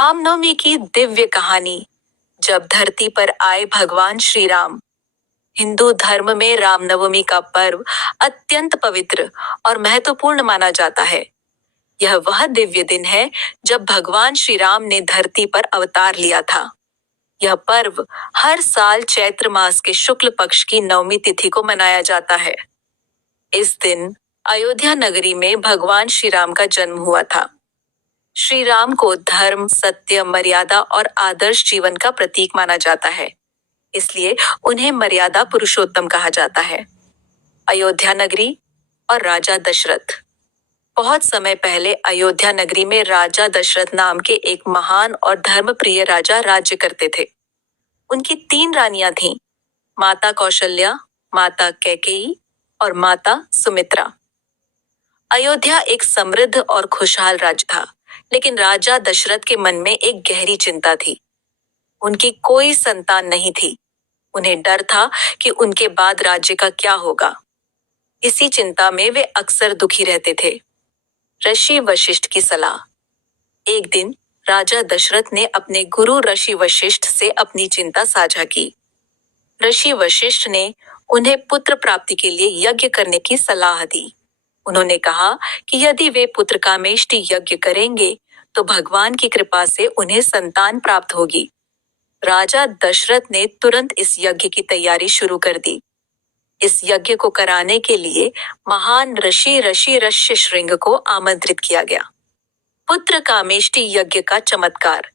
रामनवमी की दिव्य कहानी। जब धरती पर आए भगवान श्री राम। हिंदू धर्म में रामनवमी का पर्व अत्यंत पवित्र और महत्वपूर्ण माना जाता है। यह वह दिव्य दिन है जब भगवान श्री राम ने धरती पर अवतार लिया था। यह पर्व हर साल चैत्र मास के शुक्ल पक्ष की नवमी तिथि को मनाया जाता है। इस दिन अयोध्या नगरी में भगवान श्री राम का जन्म हुआ था। श्री राम को धर्म, सत्य, मर्यादा और आदर्श जीवन का प्रतीक माना जाता है, इसलिए उन्हें मर्यादा पुरुषोत्तम कहा जाता है। अयोध्या नगरी और राजा दशरथ। बहुत समय पहले अयोध्या नगरी में राजा दशरथ नाम के एक महान और धर्मप्रिय राजा राज्य करते थे। उनकी 3 रानियां थीं, माता कौशल्या, माता कैकेयी और माता सुमित्रा। अयोध्या एक समृद्ध और खुशहाल राज्य था, लेकिन राजा दशरथ के मन में एक गहरी चिंता थी। उनकी कोई संतान नहीं थी। उन्हें डर था कि उनके बाद राज्य का क्या होगा। इसी चिंता में वे अक्सर दुखी रहते थे। ऋषि वशिष्ठ की सलाह। एक दिन राजा दशरथ ने अपने गुरु ऋषि वशिष्ठ से अपनी चिंता साझा की। ऋषि वशिष्ठ ने उन्हें पुत्र प्राप्ति के लिए यज्ञ करने की सलाह दी। उन्होंने कहा कि यदि वे पुत्र कामेष्टि यज्ञ करेंगे तो भगवान की कृपा से उन्हें संतान प्राप्त होगी। राजा दशरथ ने तुरंत इस यज्ञ की तैयारी शुरू कर दी। इस यज्ञ को कराने के लिए महान ऋषि ऋष्यशृंग को आमंत्रित किया गया। पुत्र कामेष्टि यज्ञ का चमत्कार।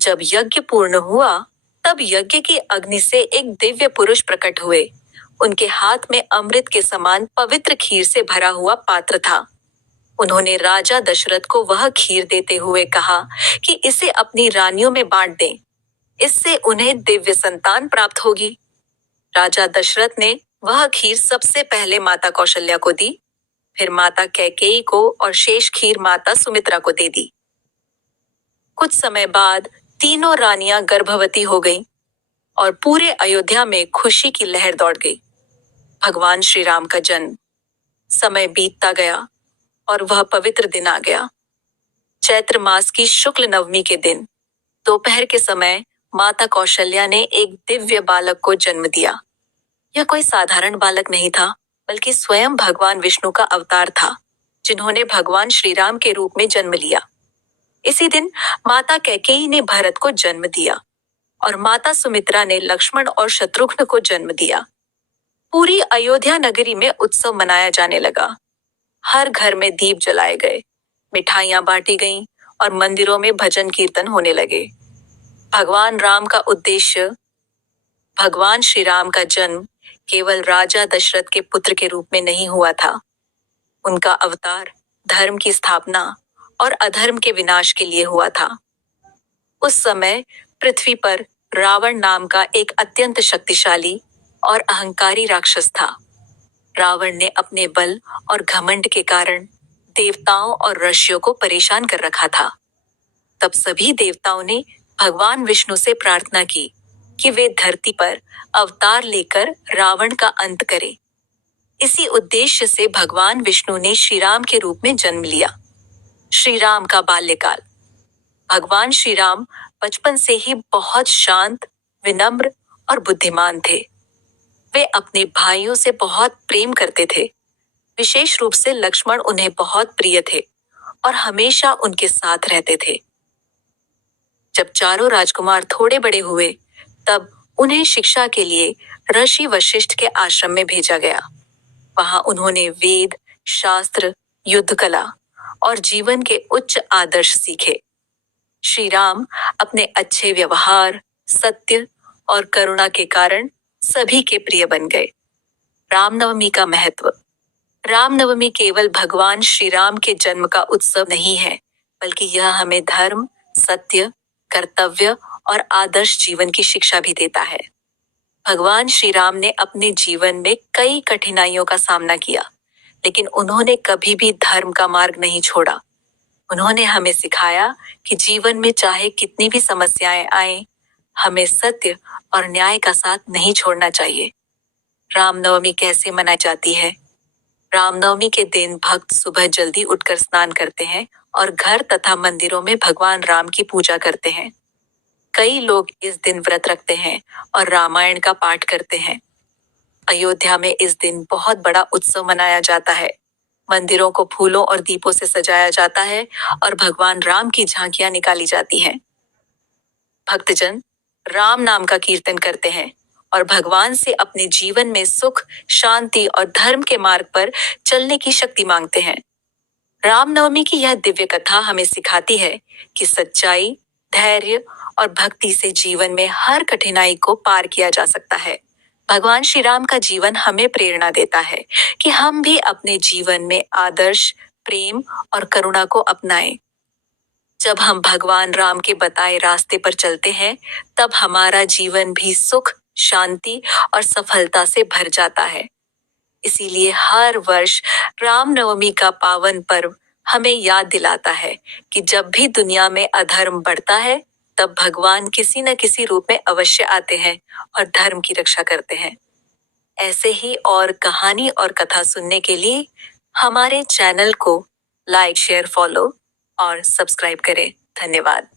जब यज्ञ पूर्ण हुआ तब यज्ञ की अग्नि से एक दिव्य पुरुष प्रकट हुए। उनके हाथ में अमृत के समान पवित्र खीर से भरा हुआ पात्र था। उन्होंने राजा दशरथ को वह खीर देते हुए कहा कि इसे अपनी रानियों में बांट दें। इससे उन्हें दिव्य संतान प्राप्त होगी। राजा दशरथ ने वह खीर सबसे पहले माता कौशल्या को दी, फिर माता कैकेयी को और शेष खीर माता सुमित्रा को दे दी। कुछ समय बाद तीनों रानियां गर्भवती हो गईं और पूरे अयोध्या में खुशी की लहर दौड़ गई। भगवान श्री राम का जन्म। समय बीतता गया और वह पवित्र दिन आ गया। चैत्र मास की शुक्ल नवमी के दिन दोपहर के समय माता कौशल्या ने एक दिव्य बालक को जन्म दिया। यह कोई साधारण बालक नहीं था, बल्कि स्वयं भगवान विष्णु का अवतार था, जिन्होंने भगवान श्री राम के रूप में जन्म लिया। इसी दिन माता कैकेयी ने भरत को जन्म दिया और माता सुमित्रा ने लक्ष्मण और शत्रुघ्न को जन्म दिया। पूरी अयोध्या नगरी में उत्सव मनाया जाने लगा। हर घर में दीप जलाए गए, मिठाइयां बांटी गईं और मंदिरों में भजन कीर्तन होने लगे। भगवान श्री राम का जन्म केवल राजा दशरथ के पुत्र के रूप में नहीं हुआ था। उनका अवतार धर्म की स्थापना और अधर्म के विनाश के लिए हुआ था। उस समय पृथ्वी पर रावण नाम का एक अत्यंत शक्तिशाली और अहंकारी राक्षस था। रावण ने अपने बल और घमंड के कारण देवताओं और ऋषियों को परेशान कर रखा था। तब सभी देवताओं ने भगवान विष्णु से प्रार्थना की कि वे धरती पर अवतार लेकर रावण का अंत करें। इसी उद्देश्य से भगवान विष्णु ने श्री राम के रूप में जन्म लिया। श्री राम का बाल्यकाल। भगवान श्री राम बचपन से ही बहुत शांत, विनम्र और बुद्धिमान थे। वे अपने भाइयों से बहुत प्रेम करते थे। विशेष रूप से लक्ष्मण उन्हें बहुत प्रिय थे और हमेशा उनके साथ रहते थे। जब चारों राजकुमार थोड़े बड़े हुए, तब उन्हें शिक्षा के लिए ऋषि वशिष्ठ के आश्रम में भेजा गया। वहां उन्होंने वेद, शास्त्र, युद्ध कला और जीवन के उच्च आदर्श सीखे। श्री राम अपने अच्छे व्यवहार, सत्य और करुणा के कारण सभी के प्रिय बन गए। रामनवमी का महत्व। रामनवमी केवल भगवान श्री राम के जन्म का उत्सव नहीं है, बल्कि यह हमें धर्म, सत्य, कर्तव्य और आदर्श जीवन की शिक्षा भी देता है। भगवान श्री राम ने अपने जीवन में कई कठिनाइयों का सामना किया, लेकिन उन्होंने कभी भी धर्म का मार्ग नहीं छोड़ा। उन्होंने हमें सिखाया कि जीवन में चाहे कितनी भी समस्याएं आए, हमें सत्य और न्याय का साथ नहीं छोड़ना चाहिए। रामनवमी कैसे मनाई जाती है? रामनवमी के दिन भक्त सुबह जल्दी उठकर स्नान करते हैं और घर तथा मंदिरों में भगवान राम की पूजा करते हैं। कई लोग इस दिन व्रत रखते हैं और रामायण का पाठ करते हैं। अयोध्या में इस दिन बहुत बड़ा उत्सव मनाया जाता है। मंदिरों को फूलों और दीपों से सजाया जाता है और भगवान राम की झांकियां निकाली जाती हैं। भक्तजन राम नाम का कीर्तन करते हैं और भगवान से अपने जीवन में सुख, शांति और धर्म के मार्ग पर चलने की शक्ति मांगते हैं। रामनवमी की यह दिव्य कथा हमें सिखाती है कि सच्चाई, धैर्य और भक्ति से जीवन में हर कठिनाई को पार किया जा सकता है। भगवान श्री राम का जीवन हमें प्रेरणा देता है कि हम भी अपने जीवन में आदर्श, प्रेम और करुणा को अपनाएं। जब हम भगवान राम के बताए रास्ते पर चलते हैं, तब हमारा जीवन भी सुख, शांति और सफलता से भर जाता है। इसीलिए हर वर्ष रामनवमी का पावन पर्व हमें याद दिलाता है कि जब भी दुनिया में अधर्म बढ़ता है, तब भगवान किसी न किसी रूप में अवश्य आते हैं और धर्म की रक्षा करते हैं। ऐसे ही और कहानी और कथा सुनने के लिए हमारे चैनल को लाइक, शेयर, फॉलो और सब्सक्राइब करें। धन्यवाद।